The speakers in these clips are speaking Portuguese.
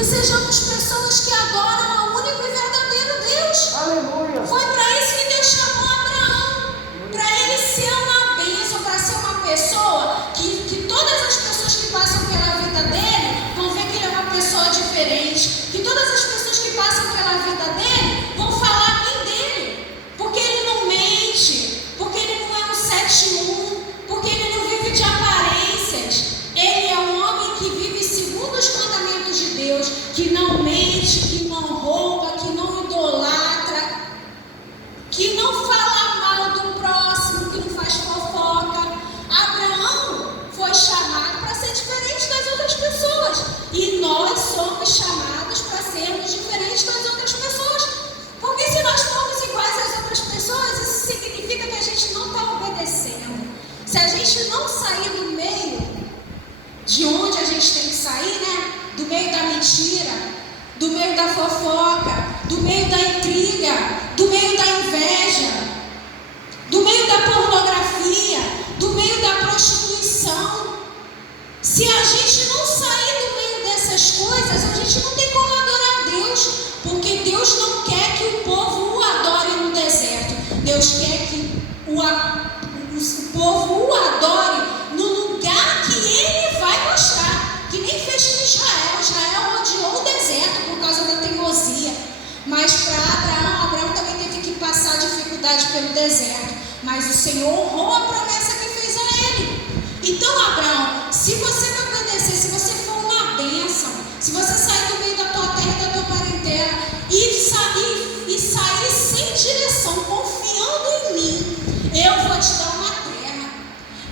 que sejamos pessoas que adoram ao único e verdadeiro Deus. Aleluia. Foi para isso que Deus chamou Abraão, para ele ser uma bênção, para ser uma pessoa que todas as pessoas que passam pela vida dele vão ver que ele é uma pessoa diferente, que todas as pessoas que passam pela vida dele vão falar bem dele, porque ele não mente, porque ele não é um 7-1, porque ele não vive de aparências. Ele é um homem que vive segundo os mandamentos de Deus, que não mente, que não rouba, que não idolatra, que não fala mal do próximo, que não faz fofoca. Abraão foi chamado para ser diferente das outras pessoas, e nós somos chamados para sermos diferentes das outras pessoas, porque se nós formos iguais às outras pessoas, isso significa que a gente não está obedecendo. Se a gente não sair do meio de onde a gente tem que sair, né? Do meio da mentira, do meio da fofoca, do meio da intriga, do meio da inveja, do meio da pornografia, do meio da prostituição. Se a gente não sair do meio dessas coisas, a gente não tem como adorar a Deus, porque Deus não quer que o povo o adore no deserto. Deus quer que o povo o adore no lugar que ele vai mostrar, que nem fez com Israel. Israel odiou o deserto por causa da teimosia, mas para Abraão também teve que passar dificuldade pelo deserto, mas o Senhor honrou a promessa que fez a ele. Então, Abraão, se você me obedecer, se você for uma bênção, se você sair do meio da tua terra e da tua parentela e sair sem direção, confiando em mim, eu vou te dar uma terra,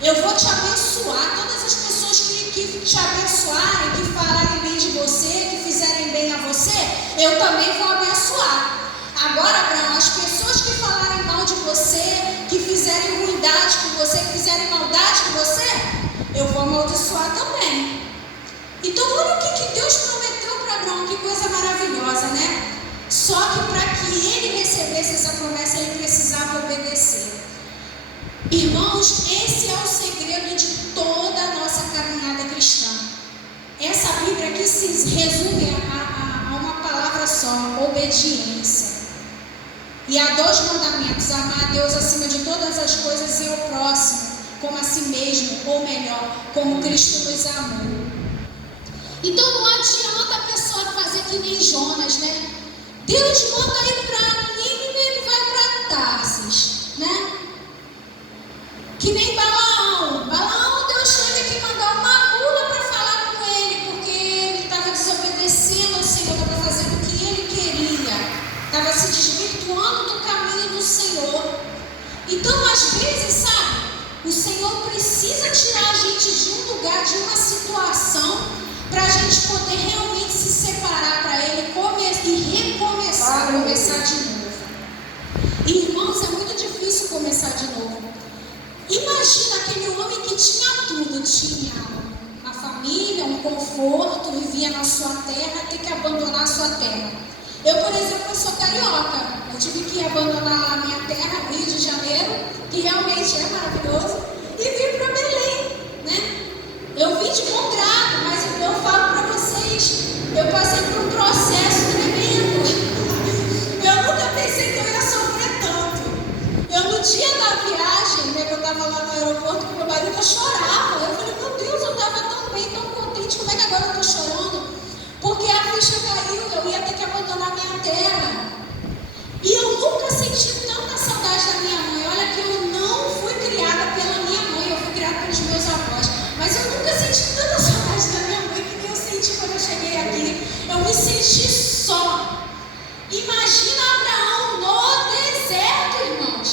eu vou te abençoar. Todas as pessoas que te abençoarem, que falarem bem de você, que fizerem bem a você, eu também vou abençoar. Agora, Abraão, as pessoas que falarem mal de você, que fizerem ruindade com você, que fizerem maldade com você, eu vou amaldiçoar também. Então, olha o que Deus prometeu para Abraão, que coisa maravilhosa, né? Só que para que ele recebesse essa promessa, ele precisava obedecer. Irmãos, esse é o segredo de toda a nossa caminhada cristã. Essa Bíblia aqui se resume a uma palavra só: obediência. E há 2 mandamentos: amar a Deus acima de todas as coisas e ao próximo como a si mesmo, ou melhor, como Cristo nos amou. Então não adianta a pessoa fazer que nem Jonas, né? Deus manda ir para Nínive, ele vai para Tarsis, né? Que nem Balaão. Deus teve que mandar uma mula para falar com ele, porque ele estava desobedecendo ao Senhor, estava fazendo o que ele queria, estava se desvirtuando do caminho do Senhor. Então, às vezes, sabe, o Senhor precisa tirar a gente de um lugar, de uma situação, para a gente poder realmente se separar para Ele e recomeçar, começar de novo. Irmãos, é muito difícil começar de novo. Imagina aquele homem que tinha tudo, tinha uma família, um conforto, vivia na sua terra, ter que abandonar a sua terra. Eu, por exemplo, sou carioca, eu tive que abandonar a minha terra, Rio de Janeiro, que realmente é maravilhoso, e vim para Belém, né? Eu vim de bom grado, mas eu falo para vocês, eu passei por um processo tremendo. Eu nunca pensei que eu ia sofrer tanto. Eu, no dia da viagem, né, que eu estava lá no aeroporto com meu marido, eu chorava. Eu falei, meu Deus, eu estava tão bem, tão contente, como é que agora eu estou chorando? Porque a ficha caiu, eu ia ter que abandonar minha terra. E eu nunca senti tanta saudade da minha mãe. Olha que eu não fui criada pela minha mãe, eu fui criada pelos meus avós. Mas eu nunca senti tanta saudade da minha mãe que nem eu senti quando eu cheguei aqui. Eu me senti só. Imagina Abraão no deserto, irmãos.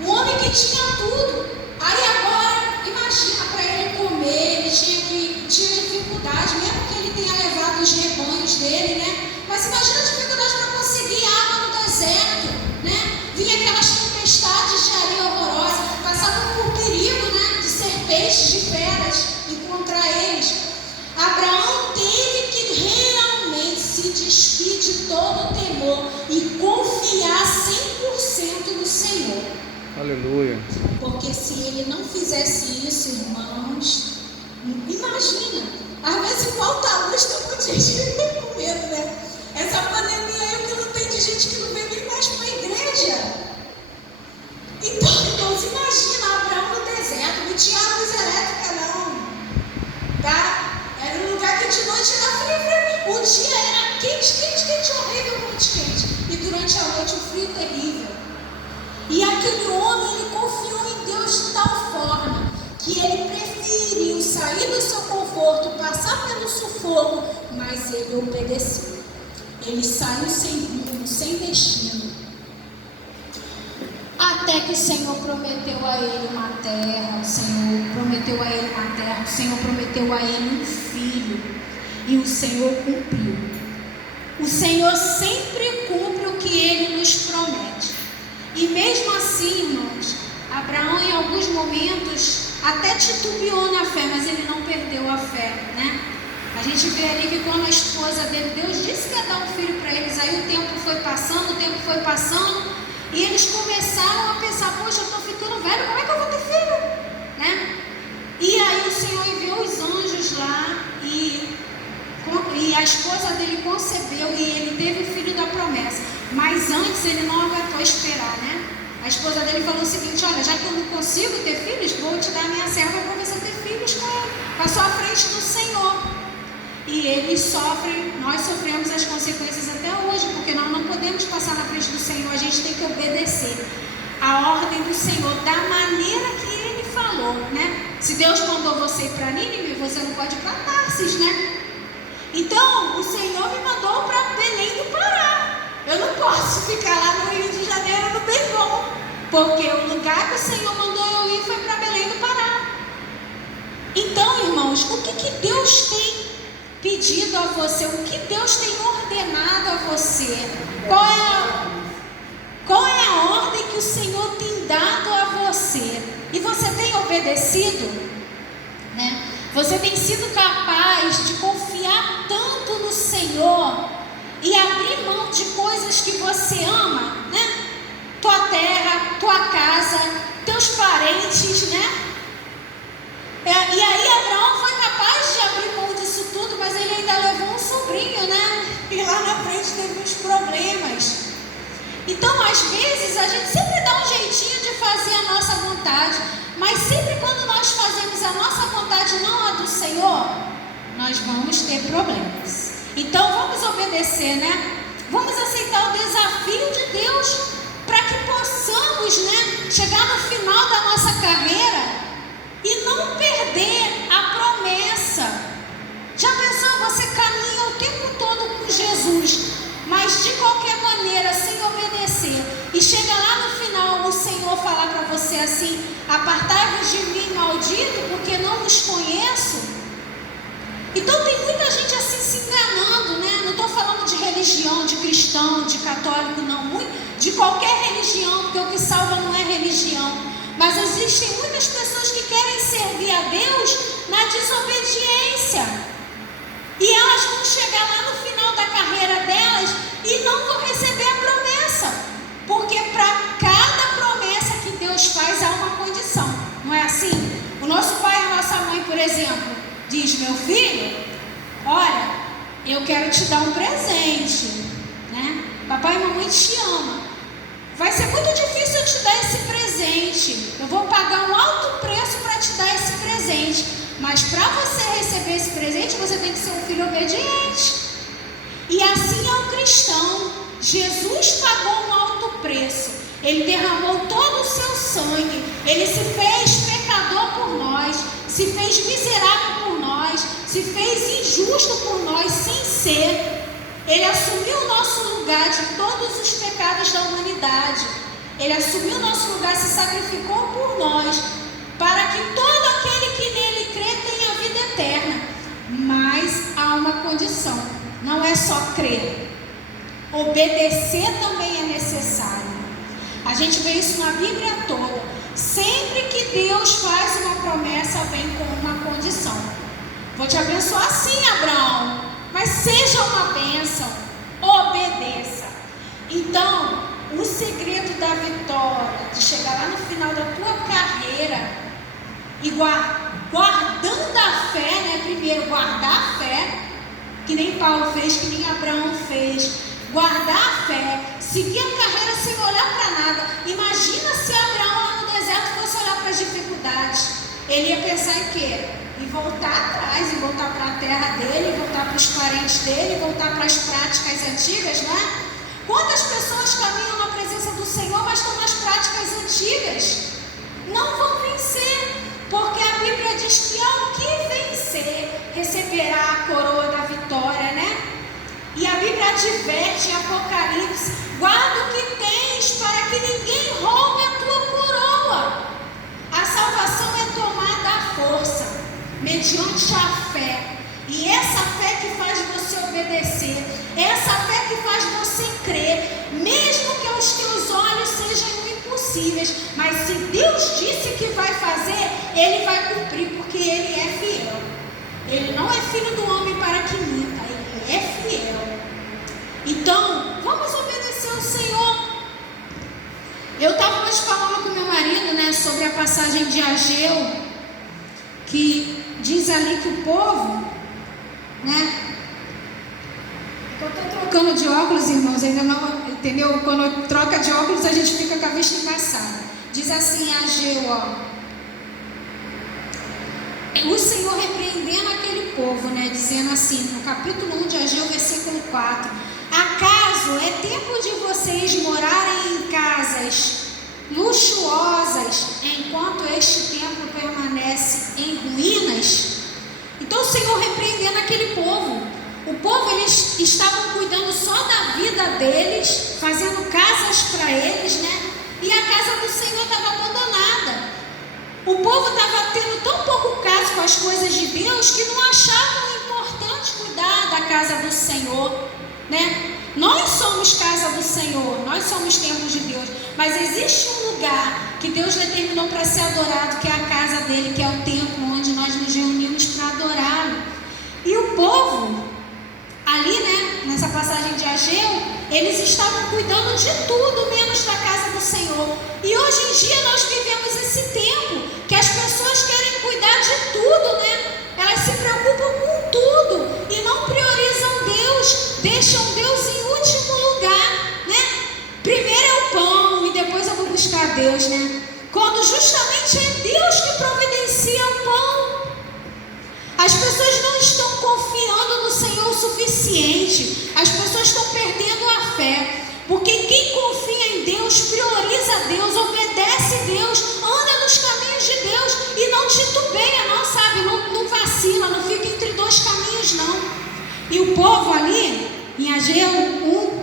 Um homem que tinha tudo. Aí agora, imagina, para ele comer, ele tinha dificuldade, mesmo que ele tenha levado os rebanhos dele, né? Mas imagina a dificuldade para conseguir água no deserto, né? Vinha aquelas tempestades de areia horrorosa, passavam por perigo, né? De serpentes, de feras, encontrar eles. Abraão teve que realmente se despir de todo o temor e confiar 100% no Senhor. Aleluia. Porque se ele não fizesse isso, irmãos, imagina, às vezes falta luz todo dia. quente, horrivelmente quente. E durante a noite um frio terrível. E aquele homem, ele confiou em Deus de tal forma que ele preferiu sair do seu conforto, passar pelo sufoco, mas ele obedeceu. Ele saiu sem rumo, sem destino. Até que o Senhor prometeu a ele uma terra, o Senhor prometeu a ele um filho, e o Senhor cumpriu. O Senhor sempre cumpre o que Ele nos promete. E mesmo assim, irmãos, Abraão em alguns momentos até titubeou na fé, mas ele não perdeu a fé, né? A gente vê ali que quando a esposa dele, Deus disse que ia dar um filho para eles, aí o tempo foi passando, e eles começaram a pensar, poxa, eu estou ficando velho, como é que eu vou ter filho? Né? E aí o Senhor enviou os anjos lá, e a esposa dele concebeu, e ele teve o filho da promessa. Mas antes ele não aguentou esperar, né? A esposa dele falou o seguinte: olha, já que eu não consigo ter filhos, vou te dar a minha serva para você ter filhos com a sua frente do Senhor. E eles sofrem, nós sofremos as consequências até hoje, porque nós não podemos passar na frente do Senhor, a gente tem que obedecer a ordem do Senhor, da maneira que Ele falou, né? Se Deus mandou você ir para Nínive, você não pode ir para Tarsis, né? Então, o Senhor me mandou para Belém do Pará. Eu não posso ficar lá no Rio de Janeiro, no Bem-Bom, porque o lugar que o Senhor mandou eu ir foi para Belém do Pará. Então, irmãos, o que Deus tem pedido a você? O que Deus tem ordenado a você? Qual é a ordem que o Senhor tem dado a você? E você tem obedecido? Né? Você tem sido capaz de confiar tanto no Senhor e abrir mão de coisas que você ama, né? Tua terra, tua casa, teus parentes, né? E aí Abraão foi capaz de abrir mão disso tudo, mas ele ainda levou um sobrinho, né? E lá na frente teve uns problemas. Então, às vezes, a gente sempre dá um jeitinho de fazer a nossa vontade, mas sempre quando nós fazemos a nossa vontade, não a do Senhor, nós vamos ter problemas. Então, vamos obedecer, né? Vamos aceitar o desafio de Deus para que possamos, né, chegar no final da nossa carreira e não perder a promessa. Já pensou, você caminha o tempo todo com Jesus, mas de qualquer maneira, sem obedecer, e chega lá no final o Senhor falar para você assim: apartai-vos de mim, maldito, porque não vos conheço. Então tem muita gente assim se enganando, né? Não estou falando de religião, de cristão, de católico, não, de qualquer religião, porque o que salva não é religião. Mas existem muitas pessoas que querem servir a Deus na desobediência. E elas vão chegar lá no final da carreira delas e não vão receber a promessa. Porque para cada promessa que Deus faz há uma condição. Não é assim? O nosso pai e a nossa mãe, por exemplo, diz: meu filho, olha, eu quero te dar um presente, né? Papai e mamãe te amam. Vai ser muito difícil eu te dar esse presente. Eu vou pagar um alto preço para te dar esse presente. Mas para você receber esse presente, você tem que ser um filho obediente. E assim é o cristão. Jesus pagou um alto preço. Ele derramou todo o seu sangue. Ele se fez pecador por nós. Se fez miserável por nós. Se fez injusto por nós sem ser. Ele assumiu o nosso lugar de todos os pecados da humanidade. Ele assumiu o nosso lugar, se sacrificou por nós, para que todo aquele que nele crê tenha vida eterna. Mas há uma condição: não é só crer, obedecer também é necessário. A gente vê isso na Bíblia toda. Sempre que Deus faz uma promessa, vem com uma condição: vou te abençoar sim, Abraão, mas seja uma bênção, obedeça. Então, o segredo da vitória, de chegar lá no final da tua carreira e guardando a fé, né? Primeiro, guardar a fé, que nem Paulo fez, que nem Abraão fez. Guardar a fé, seguir a carreira sem olhar para nada. Imagina se Abraão lá no deserto fosse olhar para as dificuldades. Ele ia pensar em quê? e voltar atrás, e voltar para a terra dele, e voltar para os parentes dele, e voltar para as práticas antigas, né? Quantas pessoas caminham na presença do Senhor, mas estão nas práticas antigas? Não vão vencer, porque a Bíblia diz que ao que vencer, receberá a coroa da vitória, né? E a Bíblia adverte em Apocalipse: guarda o que tens, para que ninguém roube a tua coroa. A salvação é tomada à força, mediante a fé. E essa fé que faz você obedecer, essa fé que faz você crer, mesmo que aos teus olhos sejam impossíveis, mas se Deus disse que vai fazer, Ele vai cumprir, porque Ele é fiel. Ele não é filho do homem para que minta, Ele é fiel. Então, vamos obedecer ao Senhor. Eu estava hoje falando com meu marido, né, sobre a passagem de Ageu, que diz ali que o povo, né? Eu estou trocando de óculos, irmãos, ainda não, entendeu? Quando troca de óculos a gente fica com a vista embaçada. Diz assim Ageu, o Senhor repreendendo aquele povo, né? Dizendo assim, no capítulo 1 de Ageu, versículo 4: acaso é tempo de vocês morarem em casas luxuosas, enquanto este templo permanece em ruínas? Então o Senhor repreendendo aquele povo. O povo, eles estavam cuidando só da vida deles, fazendo casas para eles, né? E a casa do Senhor estava abandonada. O povo estava tendo tão pouco caso com as coisas de Deus que não achavam importante cuidar da casa do Senhor, né? Nós somos casa do Senhor, nós somos templos de Deus, mas existe um lugar que Deus determinou para ser adorado, que é a casa dele, que é o templo onde nós nos reunimos para adorá-lo. E o povo ali, né, nessa passagem de Ageu, eles estavam cuidando de tudo menos da casa do Senhor. E hoje em dia nós vivemos esse tempo que as pessoas querem cuidar de tudo, né? Elas se preocupam com tudo e não priorizam Deus, deixam Deus em último lugar, né? Primeiro é o pão e depois eu vou buscar Deus, né? Quando justamente é Deus que providencia o pão. As pessoas não estão confiando no Senhor o suficiente. As pessoas estão perdendo a fé. Porque quem confia em Deus, prioriza Deus, obedece Deus, anda nos caminhos de Deus e não titubeia, não, sabe? Não vacila, não fica entre dois caminhos, não. E o povo ali, em Ageu 1,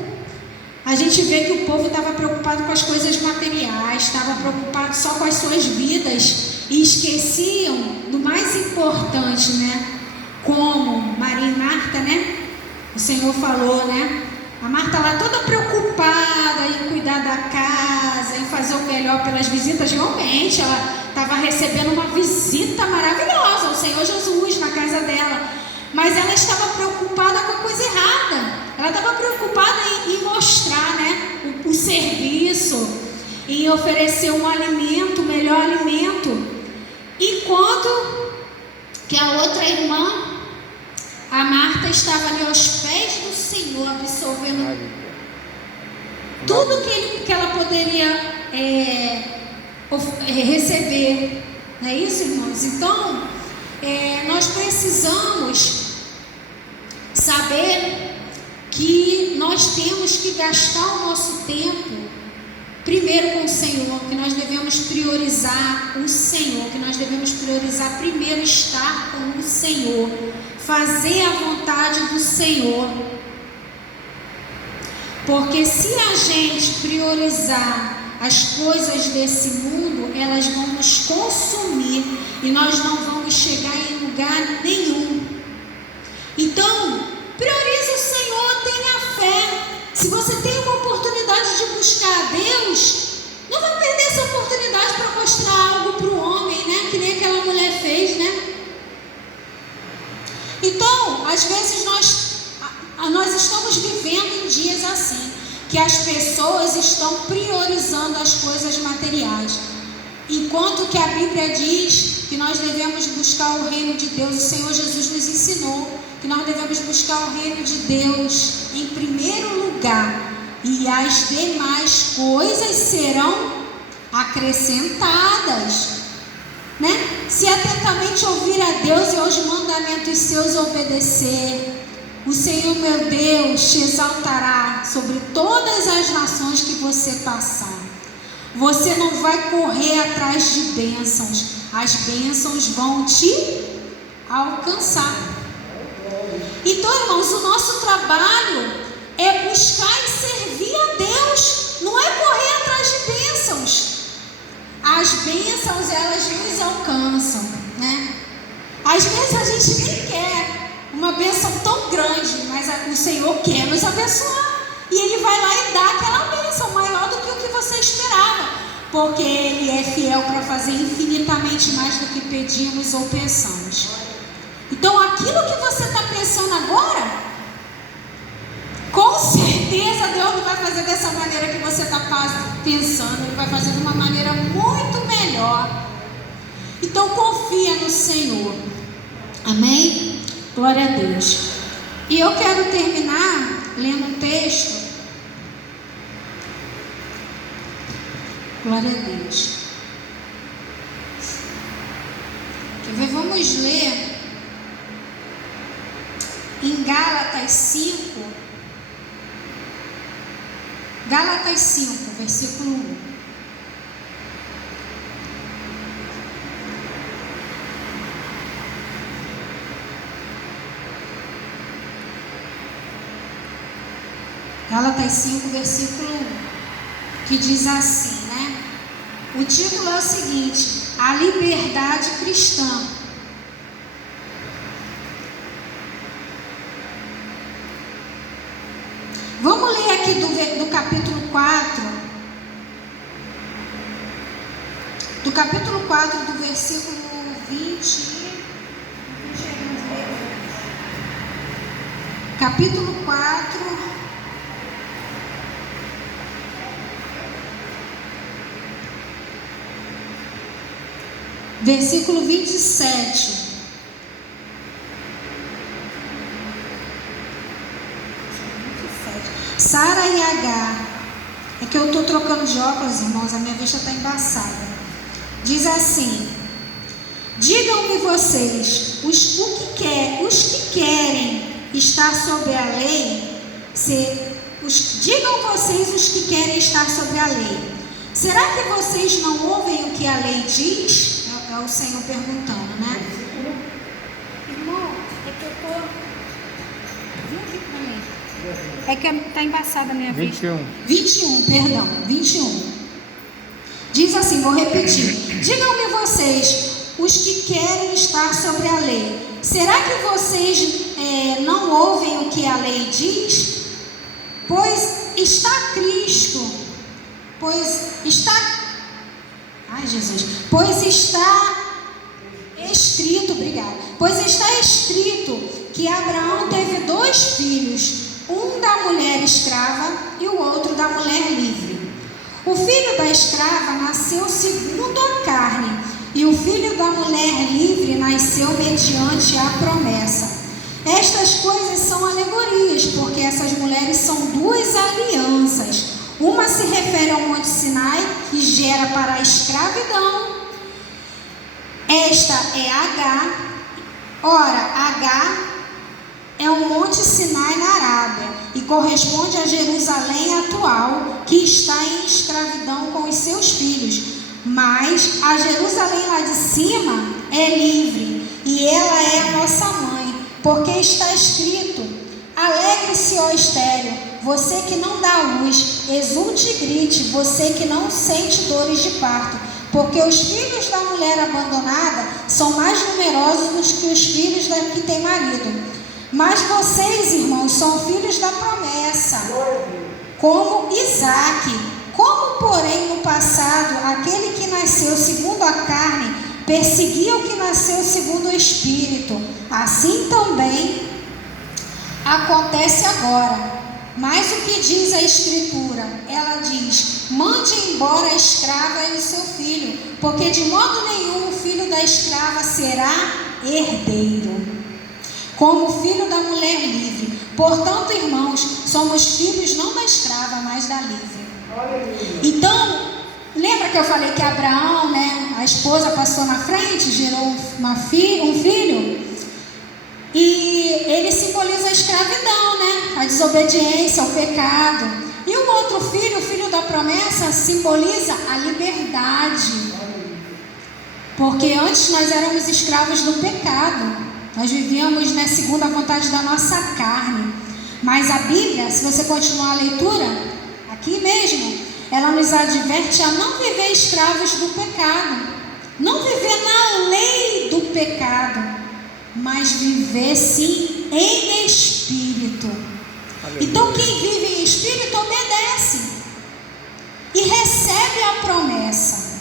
a gente vê que o povo estava preocupado com as coisas materiais, estava preocupado só com as suas vidas e esqueciam do mais importante, né? Como Maria e Marta, né? O Senhor falou, né? A Marta lá toda preocupada em cuidar da casa, em fazer o melhor pelas visitas. Realmente, ela estava recebendo uma visita maravilhosa, o Senhor Jesus na casa dela. Mas ela estava preocupada com a coisa errada. Ela estava preocupada em mostrar, né, o serviço, em oferecer um alimento, o melhor alimento. Enquanto que a outra irmã, a Marta, estava ali aos pés do Senhor, absorvendo tudo que ela poderia receber. Não é isso, irmãos? Então, nós precisamos saber que nós temos que gastar o nosso tempo primeiro com o Senhor, que nós devemos priorizar o Senhor, que nós devemos priorizar primeiro estar com o Senhor, fazer a vontade do Senhor. Porque se a gente priorizar as coisas desse mundo, elas vão nos consumir e nós não vamos chegar em lugar nenhum. Então, priorize o Senhor, tenha fé. Se você tem uma oportunidade de buscar a Deus, não vai perder essa oportunidade para mostrar algo para o homem, né? Que nem aquela mulher fez, né? Então, às vezes nós estamos vivendo em dias assim, que as pessoas estão priorizando as coisas materiais, enquanto que a Bíblia diz que nós devemos buscar o reino de Deus. O Senhor Jesus nos ensinou que nós devemos buscar o reino de Deus em primeiro lugar, e as demais coisas serão acrescentadas. né? Se atentamente ouvir a Deus e aos mandamentos seus obedecer, o Senhor meu Deus te exaltará sobre todas as nações que você passar. Você não vai correr atrás de bênçãos, as bênçãos vão te alcançar. Então, irmãos, o nosso trabalho é buscar e servir a Deus, não é correr atrás de bênçãos. As bênçãos, elas nos alcançam, né? Às vezes a gente nem quer uma bênção tão grande, mas o Senhor quer nos abençoar. E Ele vai lá e dá aquela bênção maior do que o que você esperava, porque Ele é fiel para fazer infinitamente mais do que pedimos ou pensamos. Então, aquilo que você está pensando agora, com certeza Deus não vai fazer dessa maneira que você está pensando. Ele vai fazer de uma maneira muito melhor. Então, confia no Senhor. Amém? Glória a Deus. E eu quero terminar lendo um texto. Glória a Deus. Quer ver? Vamos ler em Gálatas 5. Gálatas 5, versículo 1. Gálatas 5, versículo 1, que diz assim, né? O título é o seguinte: a liberdade cristã. Vamos ler aqui do capítulo 4. Do capítulo 4, do versículo 20. Capítulo 4. Versículo 27. Sara e Agar. É que eu estou trocando de óculos, irmãos, a minha vista está embaçada. Diz assim: digam-me vocês, os que querem estar sob a lei, digam vocês os que querem estar sob a lei. Será que vocês não ouvem o que a lei diz? É o Senhor perguntando, né? Irmão, é que eu estou... Vem aqui para mim. É que está embaçada a minha vista. 21. Diz assim, vou repetir. Digam-me vocês, os que querem estar sobre a lei. Será que vocês não ouvem o que a lei diz? Pois está escrito, pois está escrito que Abraão teve 2 filhos, um da mulher escrava e o outro da mulher livre. O filho da escrava nasceu segundo a carne, e o filho da mulher livre nasceu mediante a promessa. Estas coisas são alegorias, porque essas mulheres são 2 alianças. Uma se refere ao Monte Sinai, que gera para a escravidão. Esta é Agar. Ora, Agar é o Monte Sinai na Arábia e corresponde a Jerusalém atual, que está em escravidão com os seus filhos. Mas a Jerusalém lá de cima é livre, e ela é a nossa mãe, porque está escrito: alegre-se, ó estéril, você que não dá luz, exulte e grite, você que não sente dores de parto, porque os filhos da mulher abandonada são mais numerosos que os filhos da que tem marido. Mas vocês, irmãos, são filhos da promessa, como Isaque. Como, porém, no passado, aquele que nasceu segundo a carne perseguia o que nasceu segundo o Espírito, assim também acontece agora. Mas o que diz a Escritura? Ela diz: mande embora a escrava e o seu filho, porque de modo nenhum o filho da escrava será herdeiro, como o filho da mulher livre. Portanto, irmãos, somos filhos não da escrava, mas da livre. Então, Lembra que eu falei que Abraão, né, a esposa passou na frente, gerou um filho? E ele simboliza a escravidão, né? A desobediência, o pecado. E o outro filho, o filho da promessa, simboliza a liberdade. Porque antes nós éramos escravos do pecado. Nós vivíamos, né, segundo a vontade da nossa carne. Mas a Bíblia, se você continuar a leitura, aqui mesmo, ela nos adverte a não viver escravos do pecado. Não viver na lei do pecado, mas viver sim em espírito. Aleluia. Então quem vive em espírito obedece e recebe a promessa.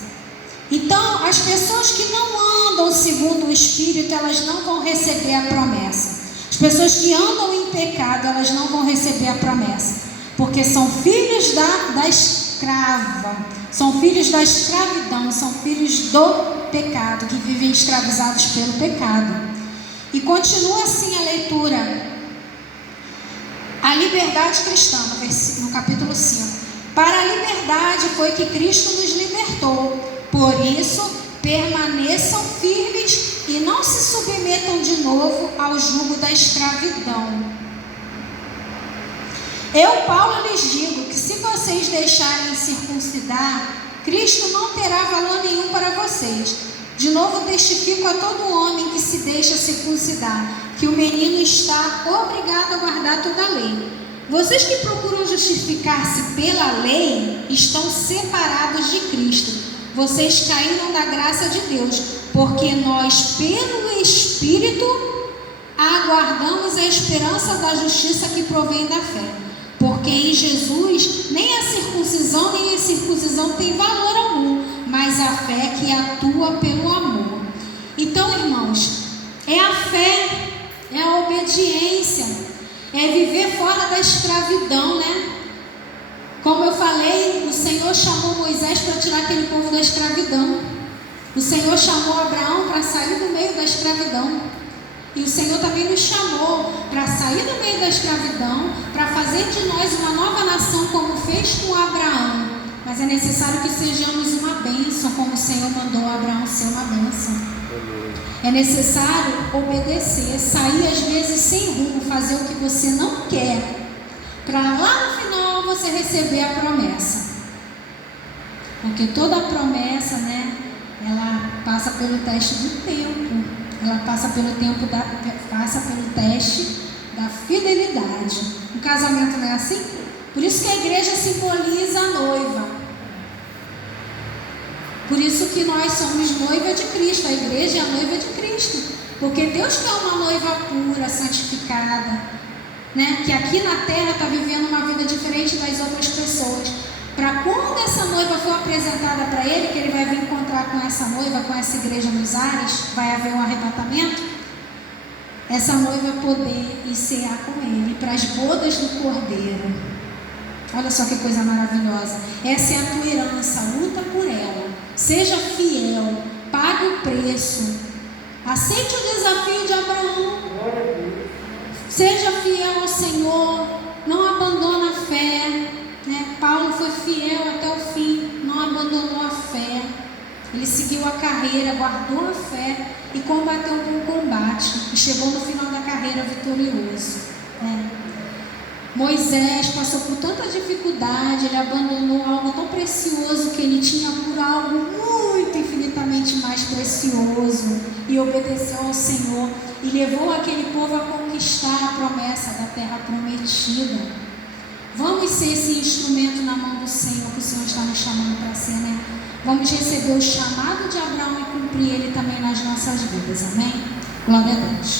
Então as pessoas que não andam segundo o espírito, elas não vão receber a promessa. As pessoas que andam em pecado, elas não vão receber a promessa, porque são filhos da escrava, são filhos da escravidão, são filhos do pecado, que vivem escravizados pelo pecado. E continua assim a leitura. A liberdade cristã, no capítulo 5. Para a liberdade foi que Cristo nos libertou. Por isso, permaneçam firmes e não se submetam de novo ao jugo da escravidão. Eu, Paulo, lhes digo que se vocês deixarem circuncidar, Cristo não terá valor nenhum para vocês. De novo testifico a todo homem que se deixa circuncidar, que o menino está obrigado a guardar toda a lei. Vocês que procuram justificar-se pela lei, estão separados de Cristo. Vocês caíram da graça de Deus, porque nós, pelo Espírito, aguardamos a esperança da justiça que provém da fé. Porque em Jesus, nem a circuncisão nem a incircuncisão tem valor algum, mas a fé que atua pelo amor. Então, irmãos, é a fé, é a obediência, é viver fora da escravidão, né? Como eu falei, o Senhor chamou Moisés para tirar aquele povo da escravidão. O Senhor chamou Abraão para sair do meio da escravidão. E o Senhor também nos chamou para sair do meio da escravidão, para fazer de nós uma nova nação, como fez com Abraão. Mas é necessário que sejamos uma bênção, como o Senhor mandou Abraão ser uma bênção. É necessário obedecer, sair às vezes sem rumo, fazer o que você não quer, para lá no final você receber a promessa. Porque toda promessa, né, ela passa pelo teste do tempo. Ela passa pelo teste da fidelidade. O casamento não é assim? Por isso que a igreja simboliza a noiva. Por isso que nós somos noiva de Cristo. A igreja é a noiva de Cristo. Porque Deus quer uma noiva pura, santificada, né? Que aqui na terra está vivendo uma vida diferente das outras pessoas. Para quando essa noiva for apresentada para ele, que ele vai vir encontrar com essa noiva, com essa igreja nos ares, vai haver um arrebatamento, essa noiva poder ir cear com ele para as bodas do Cordeiro. Olha só que coisa maravilhosa. Essa é a tua herança, luta por ela, seja fiel, pague o preço, aceite o desafio de Abraão, seja fiel ao Senhor, não abandona a fé. Paulo foi fiel até o fim, não abandonou a fé, ele seguiu a carreira, guardou a fé e combateu um bom combate e chegou no final da carreira vitorioso. Moisés passou por tanta dificuldade, ele abandonou algo tão precioso que ele tinha por algo muito infinitamente mais precioso e obedeceu ao Senhor e levou aquele povo a conquistar a promessa da terra prometida. Vamos ser esse instrumento na mão do Senhor, que o Senhor está nos chamando para ser, né? Vamos receber o chamado de Abraão e cumprir ele também nas nossas vidas, amém? Glória a Deus.